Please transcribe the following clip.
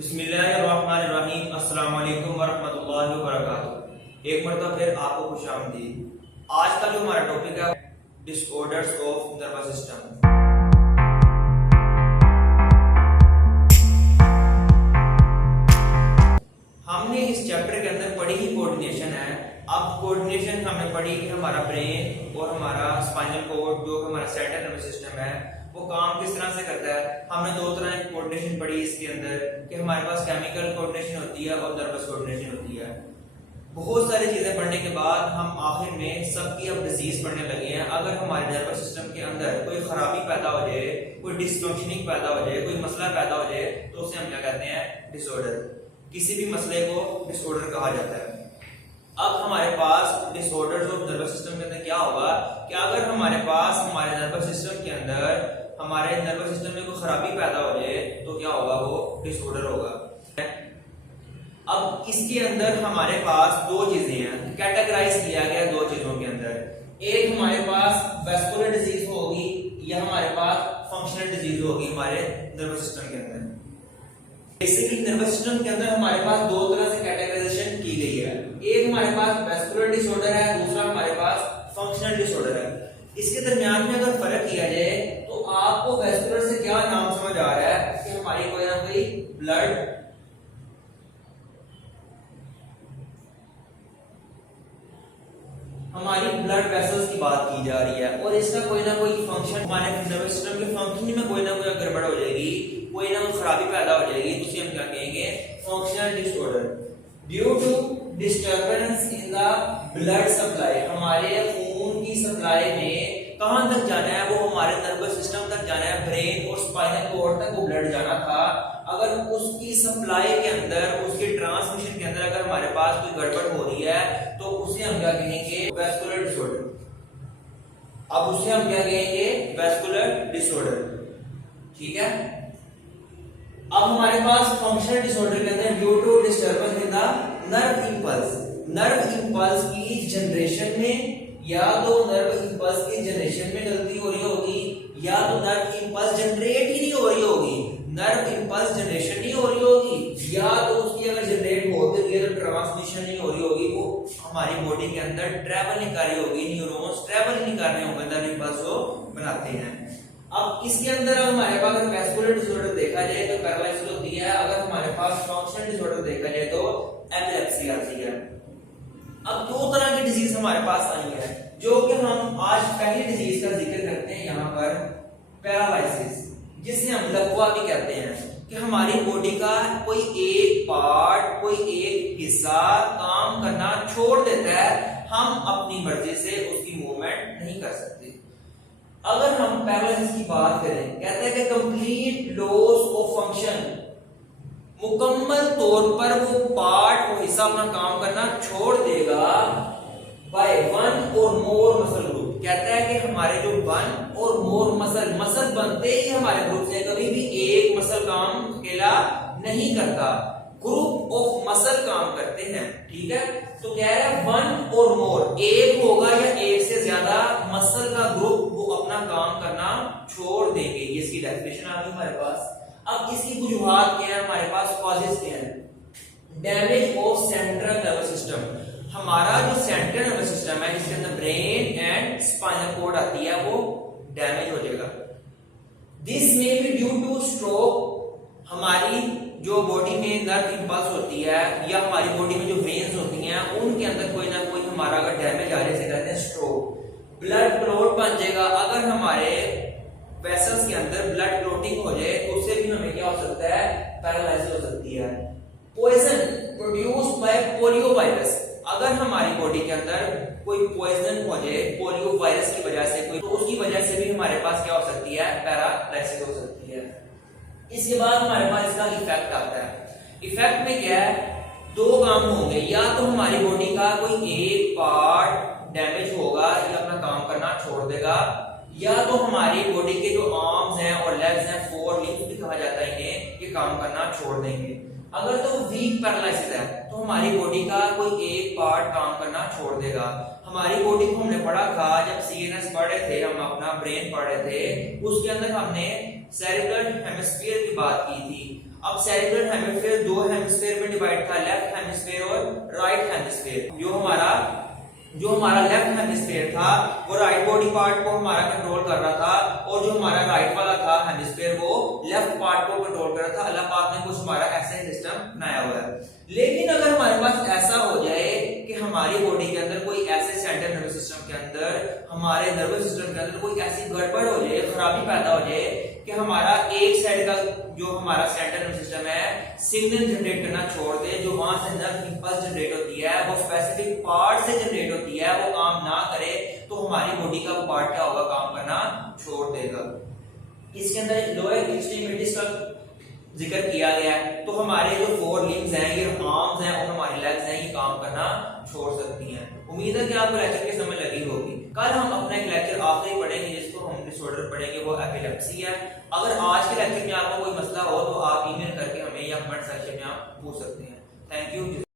बिस्मिल्लाहिर्रहमानिर्रहीम। अस्सलाम वालेकुम वरहमतुल्लाहि वबरकातुहू। एक मरतबा फिर आपको खुशामदीद। आज का जो हमारा टॉपिक है डिसऑर्डर्स ऑफ नर्वस सिस्टम। हमने इस चैप्टर के अंदर पढ़ी ही कोऑर्डिनेशन है। अब कोऑर्डिनेशन हमने पढ़ी कि हमारा ब्रेन और हमारा स्पाइनल कॉर्ड जो हमारा सेंट्रल नर्वस सिस्टम है वो काम किस तरह से करता है। हमने दो तरह की कोऑर्डिनेशन पढ़ी इसके अंदर कि हमारे पास केमिकल कोऑर्डिनेशन होती है और नर्वस कोऑर्डिनेशन होती है। बहुत सारी चीजें पढ़ने के बाद हम आखिर में सबकी अब डिजीज पढ़ने लगे हैं। अगर हमारे नर्वस सिस्टम के अंदर कोई खराबी पैदा हो जाए, कोई डिसफंक्शनिंग पैदा हो जाए, कोई मसला पैदा हो जाए तो उसे हम क्या कहते हैं, डिसऑर्डर। किसी भी मसले को डिसऑर्डर कहा जाता है। अब हमारे पास डिसऑर्डर्स ऑफ नर्वस सिस्टम के अंदर क्या होगा कि अगर हमारे पास हमारे नर्वस सिस्टम के अंदर हमारे नर्वस सिस्टम में कोई खराबी पैदा हो जाए तो क्या होगा, वो डिसऑर्डर होगा। अब इसके अंदर हमारे पास दो चीजें हैं, कैटेगराइज किया गया दो चीजों के अंदर। एक हमारे पास वैस्कुलर डिजीज होगी या हमारे पास फंक्शनल डिजीज होगी हमारे नर्वस सिस्टम के अंदर। बेसिकली नर्वस सिस्टम के अंदर हमारे पास दो तरह से कैटेगराइजेशन की गई है। एक हमारे पास वैस्कुलर डिसऑर्डर है, दूसरा हमारे पास फंक्शनल डिसऑर्डर है। इसके दरमियान में अगर फर्क किया जाए तो आपको वैस्कुलर से क्या नाम समझ आ रहा है कि हमारी कोई ना कोई ब्लड हमारी ब्लड वेसल्स की बात की जा रही है और इसका कोई ना कोई फंक्शन हमारे नर्वस सिस्टम के फंक्शनिंग में कोई ना कोई गड़बड़ हो जाएगी, कोई ना कोई खराबी पैदा हो जाएगी तो उसे हम क्या कहेंगे, functional disorder. Due to disturbance in the blood supply, हमारे खून की सप्लाई में कहां तक जाना है, वो हमारे नर्वस सिस्टम तक जाना है, ब्रेन और स्पाइनल कॉर्ड तक वो ब्लड जाना था। अगर उसकी सप्लाई के अंदर, उसके ट्रांसमिशन के अंदर अगर हमारे पास कोई गड़बड़ हो रही है तो उसे हम क्या कहेंगे, वैस्कुलर डिसऑर्डर। अब उसे हम क्या कहेंगे, वैस्कुलर डिसऑर्डर। ठीक है। अब हमारे पास फंक्शनल डिसऑर्डर के अंदर due to disturbance in the nerve impulse, nerve impulse की जनरेशन में या तो नर्व इंपल्स की जनरेशन में गलती हो रही होगी या तो नर्व इंपल्स जनरेट ही नहीं हो रही होगी, नर्व इंपल्स जनरेशन नहीं हो रही होगी, या तो उसकी अगर जनरेट होती है तो ट्रांसमिशन नहीं हो रही होगी, वो हमारी बॉडी के अंदर ट्रैवल नहीं कर रही होगी, न्यूरॉन्स ट्रैवल नहीं कर रहे होंगे, नर्व इंपल्स को बनाते हैं। अब इसके अंदर हमारे पास अगर वैस्कुलर डिसऑर्डर देखा जाए तो पैरालिसिस होती है, अगर हमारे पास फंक्शनल डिसऑर्डर देखा जाए तो एपिलेप्सी आती है। अब दो तरह की डिजीज हमारे पास आई है जो कि हम आज पहली डिजीज का जिक्र करते हैं यहाँ पर, पैरालिसिस, जिसे हम लकवा भी कहते हैं कि हमारी बॉडी का कोई एक पार्ट, कोई एक हिस्सा काम करना छोड़ देता है, हम अपनी मर्जी से उसकी मूवमेंट नहीं कर सकते। अगर हम पैरालिसिस की बात करें, कहते हैं कि कंप्लीट लॉस ऑफ फंक्शन, मुकम्मल तौर पर वो पार्ट, वो हिस्सा अपना काम करना छोड़ देगा बाय वन और मोर मसल ग्रुप। कहता है कि हमारे जो वन और मोर मसल बनते ही हमारे ग्रुप से, कभी भी एक मसल काम अकेला नहीं करता, ग्रुप ऑफ मसल काम करते हैं। ठीक है। तो कह रहा है वन और मोर, एक होगा या एक से ज्यादा मसल का ग्रुप वो अपना काम करना छोड़ देंगे। ये इसकी डेफिनेशन आ गई हमारे पास। अब इसकी वजूहात क्या है, हमारे पास कॉजेस क्या है, damage of central nervous system, हमारा जो सेंट्रल नर्वस सिस्टम है जिसके अंदर ब्रेन एंड स्पाइनल कॉर्ड आती है वो डैमेज हो जाएगा। This may be due two stroke, हमारी जो बॉडी में नर्व इंपल्स होती है या हमारी बॉडी में जो वेन्स होती हैं उनके अंदर कोई ना कोई हमारा अगर डैमेज आ जाए, से कहते हैं स्ट्रोक। ब्लड क्लॉट बन जाएगा, अगर हमारे वेसल्स के अंदर ब्लड क्लॉटिंग हो जाए तो उससे भी हमें क्या हो सकता है, पैरालिसिस हो सकती है। Poison produced by polio virus, अगर हमारी बॉडी के अंदर कोई पॉइजन हो जाए पोलियो वायरस की वजह से कोई, तो उसकी वजह से भी हमारे पास क्या हो सकती है, पैरालिसिस हो सकती है। इसके बाद हमारे पास इसका इफेक्ट आता है। इफेक्ट में क्या है, दो काम होंगे, या तो हमारी बॉडी का कोई एक पार्ट डैमेज होगा या अपना काम करना छोड़ देगा, या तो हमारी बॉडी के जो आर्म्स हैं और लेग्स हैं, फोर लिम्स भी कहा जाता है इन्हें, ये काम करना छोड़ देंगे। अगर तो वीक पैरालिसिस है तो हमारी बॉडी का कोई एक पार्ट काम करना छोड़ देगा। हमारी बॉडी को हमने पढ़ा था जब सीएनएस पढ़े थे, हम अपना ब्रेन पढ़े थे, उसके अंदर हमने सेरेब्रल हेमिस्फीयर की बात की थी। अब सेरिब्रल हेमिस्फीयर दो हेमिस्फीयर में डिवाइड था, लेफ्ट हेमिस्फीयर और राइट हेमिस्फीयर। जो हमारा लेफ्ट हेमिस्फीयर था वो राइट बॉडी पार्ट को हमारा कंट्रोल कर रहा था, और जो हमारा राइट वाला था हेमिस्फीयर वो लेफ्ट पार्ट को कंट्रोल कर रहा था। अल्लाह पाक ने कुछ हमारा ऐसा ही सिस्टम बनाया हुआ है। लेकिन अगर हमारे पास ऐसा हो जाए कि हमारी बॉडी के अंदर कोई ऐसे सेंट्रल नर्वस सिस्टम के अंदर, हमारे नर्वस सिस्टम के अंदर कोई ऐसी गड़बड़ हो जाए, खराबी पैदा हो जाए कि हमारा एक साइड का जो हमारा सेंट्रल नर्वस सिस्टम है सिग्नल जनरेट करना छोड़ दे, जो वहां से नर्व इंपल्स जनरेट होती है वो स्पेसिफिक पार्ट से जनरेट होती है, वो काम ना करे, तो हमारी बॉडी का पार्ट क्या होगा, काम करना छोड़ देगा। इसके अंदर लोअर एक्सट्रीमिटीज का जिक्र किया गया है। तो हमारे जो 4 लिम्स हैं, ये आर्म्स हैं और हमारी लेग्स हैं, ये काम करना छोड़ सकती हैं। उम्मीद है कि आपको लेक्चर की समझ लगी होगी। कल हम अपना एक लेक्चर आखिरी पढ़ेंगे जिसको हम डिसऑर्डर पढ़ेंगे, वो एपिलेप्सी है। अगर आज के लेक्चर में आपको कोई मसला हो तो आप ईमेल करके हमें या कमेंट सेक्शन में आप पूछ सकते हैं। Thank you.